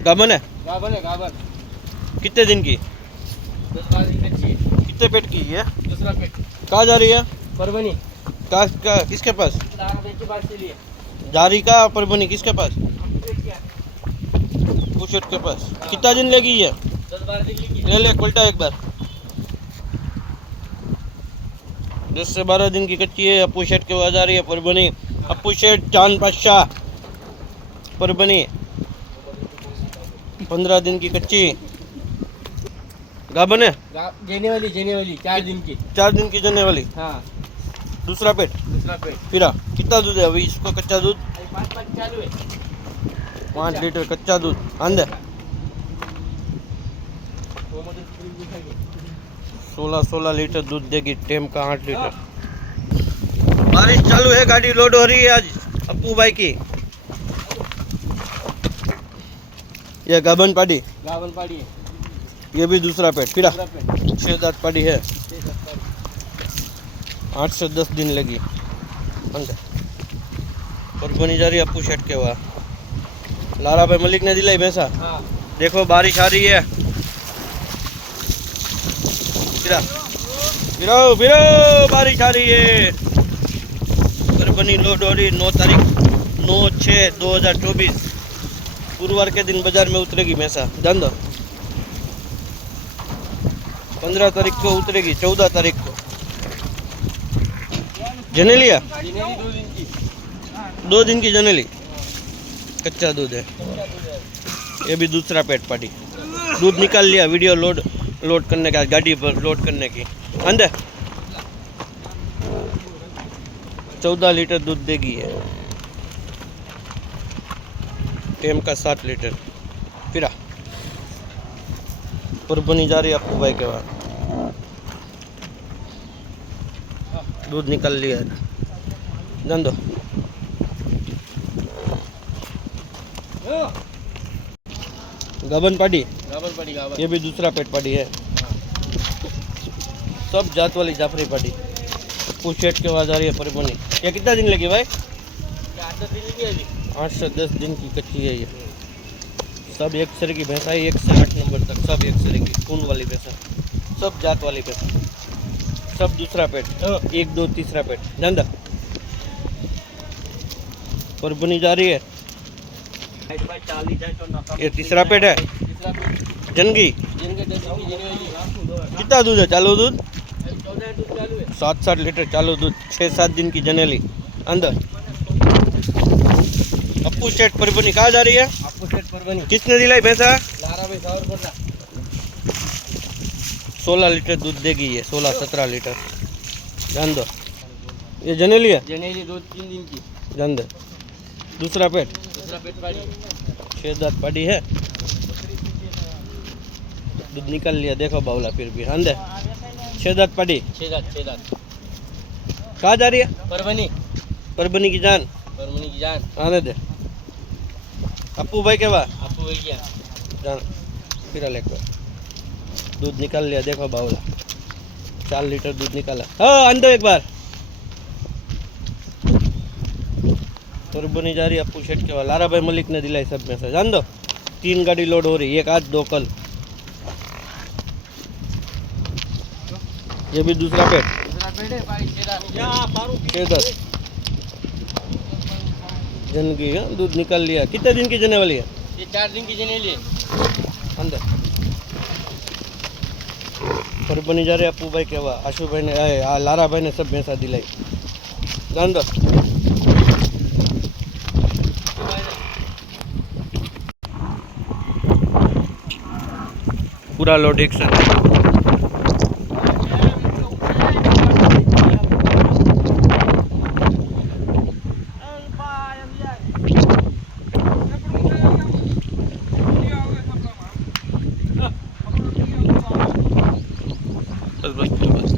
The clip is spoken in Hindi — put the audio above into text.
गाभन है? गाभन है गाभन। कितने दिन की? 10-12 दिन कच्ची है। कितने पेट की है? दूसरा पेट। कहाँ जा रही है? परभनी। किसके पास? लाराबाई के पास चलिए। जा रही का परभनी किसके पास? क्या? पूछो के पास। कितना दिन लेगी ये? 10-12 दिन की। ले ले उल्टा एक बार। 10 से 12 दिन की कच्ची है। अप्पू शेठ के वहाँ जा रही है परभनी। अप्पू शेठ चांद बादशाह परभनी। 15 दिन की कच्ची गाभन है? जेने वाली 4 दिन की। 4 दिन की जने वाली। हाँ। दूसरा पेट। दूसरा पेट। फिर कितना दूध है अभी इसको? कच्चा दूध 5 चालू है। 5 लीटर कच्चा दूध आंदे। 16 लीटर दूध देगी। टेम का 8 लीटर। बारिश चालू है, गाड़ी लोड हो रही है आज अप्पू भाई की। ये गाभन पाड़ी। गाभन पाड़ी है। ये भी दूसरा पेट। फिर दूसरा पेट। 6 दांत पाड़ी है। 6 पाड़ी। 8 से 10 दिन लगी अंदर। परभनी जा रही है अप्पू शेठ के वहाँ। लारा भाई मलिक ने दिलाई भैंसा। हाँ। देखो बारिश आ रही है। फिरो बारिश आ रही है। परभनी लोड हो रही 9 तारीख 9/6/2024 गुरुवार के दिन बाजार में उतरेगी भैंसा। जान दो 15 तारीख को उतरेगी। 14 तारीख को जनेलिया 2 दिन की। 2 दिन की जनेली। कच्चा दूध है। ये भी दूसरा पेट पाटी। दूध निकाल लिया। वीडियो लोड करने का, गाड़ी पर लोड करने की। अंदर 14 लीटर दूध देगी है। टेम का 7 लीटर। फिर परभनी जा रही है अप्पू भाई के वहाँ। दूध निकाल लिया है। जान दो गाभन पाड़ी। गाभन पाड़ी गाभन। ये भी दूसरा पेट पाड़ी है। सब जात वाली जाफरी पाड़ी। अप्पू शेठ के वहाँ जा रही है परभनी। ये कितना दिन लगी भाई? 8 दिन की है अभी। 8 से 10 दिन की कच्ची है ये। सब एक सर की भैंसा है। 1 से 8 नंबर तक सब एक सर की खून वाली भैंसा। सब जात वाली भैंसा। सब दूसरा पेट। 1 2 तीसरा पेट। धंधा परभनी जा रही है। ये तीसरा पेट है। तीसरा पेट। जनगी जिनके 10 दिन की जेने वाली। कितना दूध है? चालू दूध 14 दूध चालू है। 7 लीटर चालू दूध। 6-7 दिन की जनेली अंदर। अप्पू शेठ परभनी कहाँ जा रही है? अप्पू शेठ परभनी। किसने दिलाई भैंसा? लाराबाई सावर बोला। 16 लीटर दूध देगी ये। 16-17 लीटर। जान दो ये जनेली है। जनेली 2-3 दिन की। जान दो दूसरा पेट। दूसरा पेट पाड़ी। 6 दांत पाड़ी है। दूध निकाल लिया। देखो बावला फिर भी अंदर 6 दांत पाड़ी। 6 दांत। कहाँ जा रही है? परभनी। परभनी की जान। परभनी की जान। आने दे अप्पू भाई के वहाँ। आपको बोल गया। जान फिर लेकर दूध निकाल लिया। देखो बावला 4 लीटर दूध निकाला। हाँ अंदर एक बार। परभनी जा रही है अप्पू शेठ के वहाँ। लारा भाई मलिक ने दिलाई सब में से। जान दो 3 गाड़ी लोड हो रही। 1 आज 2 कल। ये भी दूसरा पेट। दूसरा पेट है भाई 6 दांत। 6 10 जन की है। दूध निकाल लिया। कितने दिन की जने वाली है? ये 4 दिन की जनेली। अंदर परभनी जा रहे अप्पू भाई के वहाँ। आशू भाई ने लारा भाई ने सब भैंसा दिलाई। जान दो पूरा लोड एक साथ। बस